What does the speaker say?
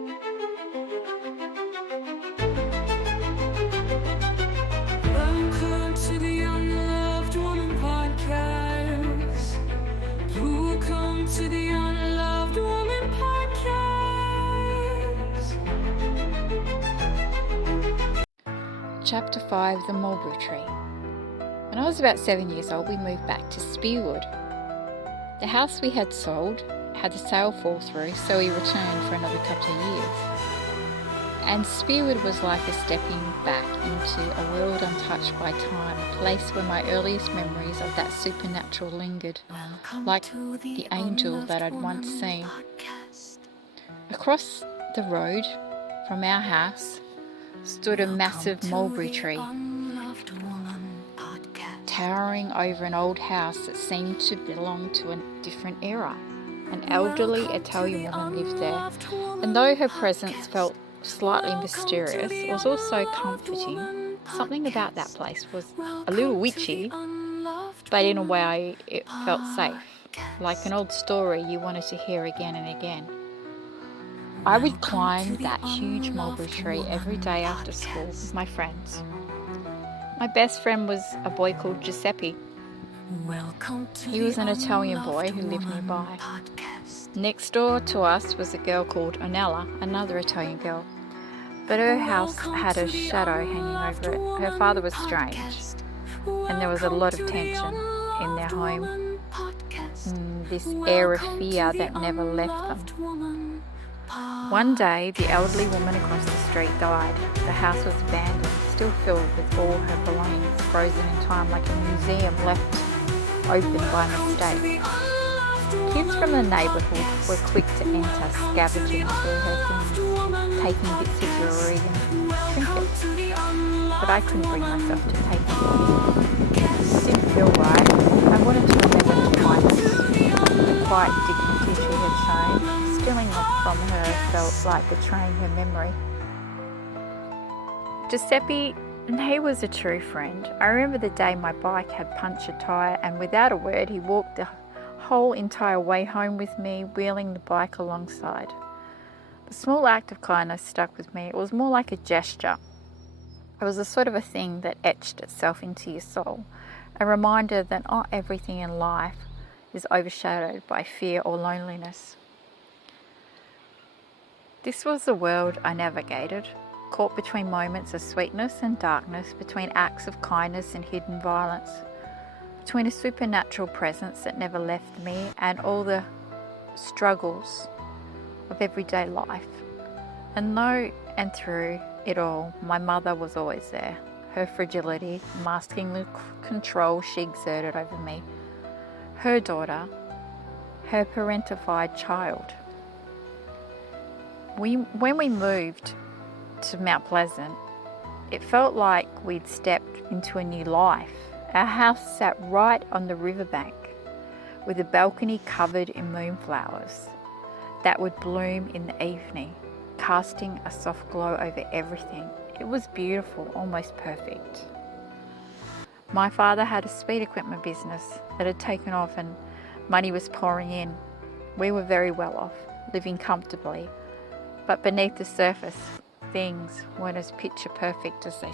Welcome to the Unloved Woman Podcast. Welcome to the Unloved Woman Podcast. Chapter 5, The Mulberry Tree. When I was about 7 years old, we moved back to Spearwood. The house we had sold had the sale fall through, so we returned for another couple of years. And Spearwood was like a stepping back into a world untouched by time, a place where my earliest memories of that supernatural lingered, like the angel that I'd once seen. Across the road from our house stood a massive mulberry tree, towering over an old house that seemed to belong to a different era. An elderly Italian woman lived there, and though her presence felt slightly mysterious, it was also comforting. Something about that place was a little witchy, but in a way it felt safe, like an old story you wanted to hear again and again. I would climb that huge mulberry tree every day after school with my friends. My best friend was a boy called Giuseppe. He was an Italian boy who lived nearby. Next door to us was a girl called Onella, another Italian girl. But her house had a shadow hanging over it. Her father was strange, and there was a lot of tension in their home. This air of fear that never left them. One day, the elderly woman across the street died. The house was abandoned, still filled with all her belongings, frozen in time like a museum left open by mistake. Kids from the neighbourhood were quick to enter, scavenging through her things, taking bits of jewellery and trinkets. But I couldn't bring myself to take them. It didn't feel right. I wanted to remember her kindness, the quiet dignity she had shown. Stealing them from her felt like betraying her memory. Giuseppe, he was a true friend. I remember the day my bike had punctured tyre, and without a word he walked the whole entire way home with me, wheeling the bike alongside. The small act of kindness stuck with me. It was more like a gesture. It was the sort of a thing that etched itself into your soul, a reminder that not everything in life is overshadowed by fear or loneliness. This was the world I navigated, caught between moments of sweetness and darkness, between acts of kindness and hidden violence, between a supernatural presence that never left me and all the struggles of everyday life. And though and through it all, my mother was always there, her fragility masking the control she exerted over me, her daughter, her parentified child. When we moved to Mount Pleasant, it felt like we'd stepped into a new life. Our house sat right on the riverbank, with a balcony covered in moonflowers that would bloom in the evening, casting a soft glow over everything. It was beautiful, almost perfect. My father had a speed equipment business that had taken off and money was pouring in. We were very well off, living comfortably, but beneath the surface, things weren't as picture perfect as they